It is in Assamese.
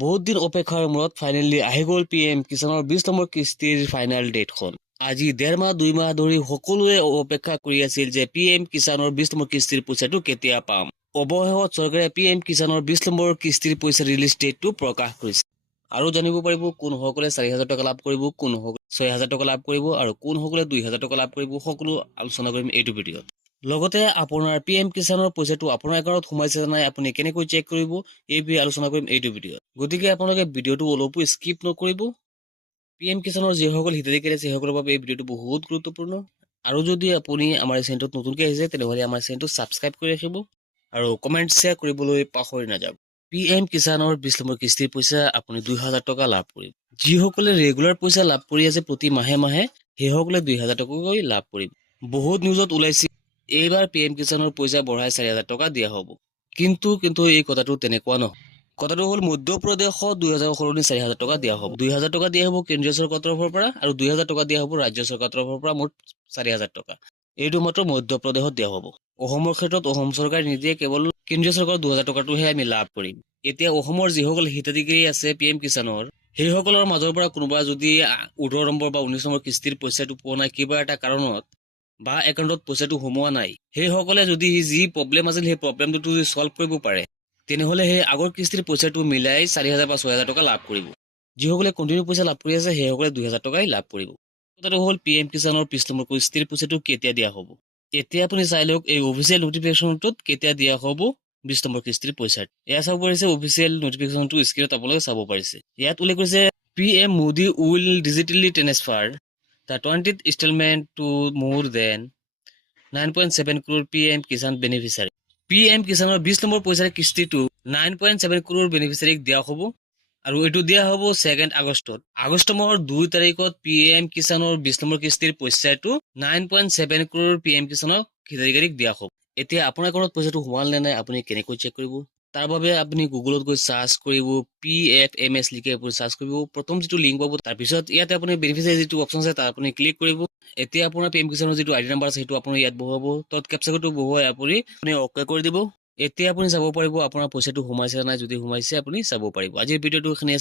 বহুত দিন অপেক্ষাৰ মূৰত ফাইনেলি আহি গ'ল PM কিষাণৰ 20 নম্বৰ কিস্তিৰ ফাইনেল ডেটখন। আজি 1.5 মাহ 2 মাহ ধৰি সকলোৱে অপেক্ষা কৰি আছিল যে PM কিষাণৰ 20 নম্বৰ কিস্তিৰ পইচাটো কেতিয়া পাম। অৱশেষত চৰকাৰে PM কিষাণৰ 20 নম্বৰ কিস্তিৰ পইচা ৰিলিজ ডেটটো প্ৰকাশ কৰিছে। আৰু জানিব পাৰিব কোনসকলে 4,000 টকা লাভ কৰিব, কোনসকলে 6,000 টকা লাভ কৰিব আৰু কোনসকলে 2,000 টকা লাভ কৰিব, সকলো আলোচনা কৰিম এইটো ভিডিঅ'ত। লগতে আপোনাৰ PM কিষাণৰ পইচাটো আপোনাৰ একাউণ্টত সোমাইছে নে নাই আপুনি কেনেকৈ চেক কৰিব এই বিষয়ে আলোচনা কৰিম এইটো ভিডিঅ'ত। গতিকে আপোনালোকে ভিডিঅ'টো অলপো স্কিপ নকৰিব। PM কিষাণৰ যিসকল হিতাধিকাৰী আছে সেইসকলৰ বাবে এই ভিডিঅ'টো বহুত গুৰুত্বপূৰ্ণ। আৰু যদি আপুনি আমাৰ চেনেলটোত নতুনকৈ আহিছে তেনেহ'লে আমাৰ চেনেলটো ছাবস্ক্ৰাইব কৰি ৰাখিব আৰু কমেণ্ট শ্বেয়াৰ কৰিবলৈ পাহৰি নাযাব। PM কিষাণৰ 20 নম্বৰ কিস্তিৰ পইচা আপুনি 2,000 টকা লাভ কৰিব। যিসকলে ৰেগুলাৰ পইচা লাভ কৰি আছে প্ৰতি মাহে মাহে সেইসকলে 2,000 টকাকৈ লাভ কৰিব। বহুত নিউজত ওলাইছে এইবাৰ PM কিষাণৰ পইচা বঢ়াই 4,000 টকা দিয়া হ'ব। কিন্তু এই কথাটো তেনেকুৱা নহয়। কথাটো হ'ল মধ্যপ্ৰদেশত 2,000 সলনি 4,000 টকা দিয়া হ'ব। 2,000 টকা দিয়া হ'ব কেন্দ্ৰীয় চৰকাৰৰ তৰফৰ পৰা আৰু 2,000 টকা দিয়া হ'ব ৰাজ্য চৰকাৰৰ তৰফৰ পৰা, মুঠ 4,000 টকা। এইটো মাত্ৰ মধ্যপ্ৰদেশত দিয়া হ'ব। অসমৰ ক্ষেত্ৰত অসম চৰকাৰে নিদিয়ে, কেৱল কেন্দ্ৰীয় চৰকাৰৰ 2,000 টকাটোহে আমি লাভ কৰিম। এতিয়া অসমৰ যিসকল হিতাধিকাৰী আছে PM কিষাণৰ সেইসকলৰ মাজৰ পৰা কোনোবা যদি 18 নম্বৰ বা 19 নম্বৰ কিস্তিৰ পইচাটো পোৱা নাই কিবা এটা কাৰণত বা একাউণ্টত পইচাটো সোমোৱা নাই, সেইসকলে যদি যি প্ৰব্লেম আছিল সেই প্ৰব্লেমটো যদি ছল্ভ কৰিব পাৰে তেনেহ'লে সেই আগৰ কিস্তিৰ পইচাটো মিলাই 4,000 বা 6,000 টকা লাভ কৰিব। যিসকলে কণ্টিনিউ পইচা লাভ কৰি আছে সেইসকলে 2,000 টকাই লাভ কৰিব। কথাটো হ'ল PM কিষাণৰ 20 নম্বৰ কিস্তিৰ পইচাটো কেতিয়া দিয়া হ'ব। এতিয়া আপুনি চাই লওক এই অফিচিয়েল নটিফিকেশ্যনটোত কেতিয়া দিয়া হ'ব 20 নম্বৰ কিস্তিৰ পইচা। এয়া চাব পাৰিছে অফিচিয়েল নটিফিকেশ্যনটো স্ক্ৰীনত আপোনালোকে চাব পাৰিছে। ইয়াত উল্লেখ কৰিছে PM Modi will digitally transfer the 20th instalment to more than 9.7 crore PM Kisan beneficiary. PM কিষাণৰ 20 নম্বৰ পইচাৰ কিস্তিটো 9.7 crore বেনিফিচিয়াৰীক দিয়া হ'ব আৰু এইটো দিয়া হ'ব 2 আগষ্টত। আগষ্ট মাহৰ 2 তাৰিখত PM কিষাণৰ 20 নম্বৰ কিস্তিৰ পইচাটো 9.7 crore PM কিষাণৰ হিতাধিকাৰীক দিয়া হ'ব। এতিয়া আপোনাৰ একাউণ্টত পইচাটো সোমাল নে নাই আপুনি কেনেকৈ চেক কৰিব? তাৰ বাবে আপুনি গুগলত গৈ চাৰ্চ কৰিব PFMS লিখি আপুনি চাৰ্চ কৰিব। প্ৰথম যিটো লিংক পাব তাৰপিছত ইয়াতে আপুনি বেনিফিচিয়াৰী যিটো অপশ্যন আছে তাত আপুনি ক্লিক কৰিব। এতিয়া আপোনাৰ PM কিষাণৰ যিটো ID নাম্বাৰ আছে সেইটো আপুনি ইয়াত বহুৱাব। তাত কেপচা কোডটো বহুৱাই আপুনি অ'কে কৰি দিব। এতিয়া আপুনি চাব পাৰিব আপোনাৰ পইচাটো সোমাইছে নে নাই, যদি সোমাইছে আপুনি চাব পাৰিব। আজিৰ ভিডিঅ'টো এইখিনি আছিল।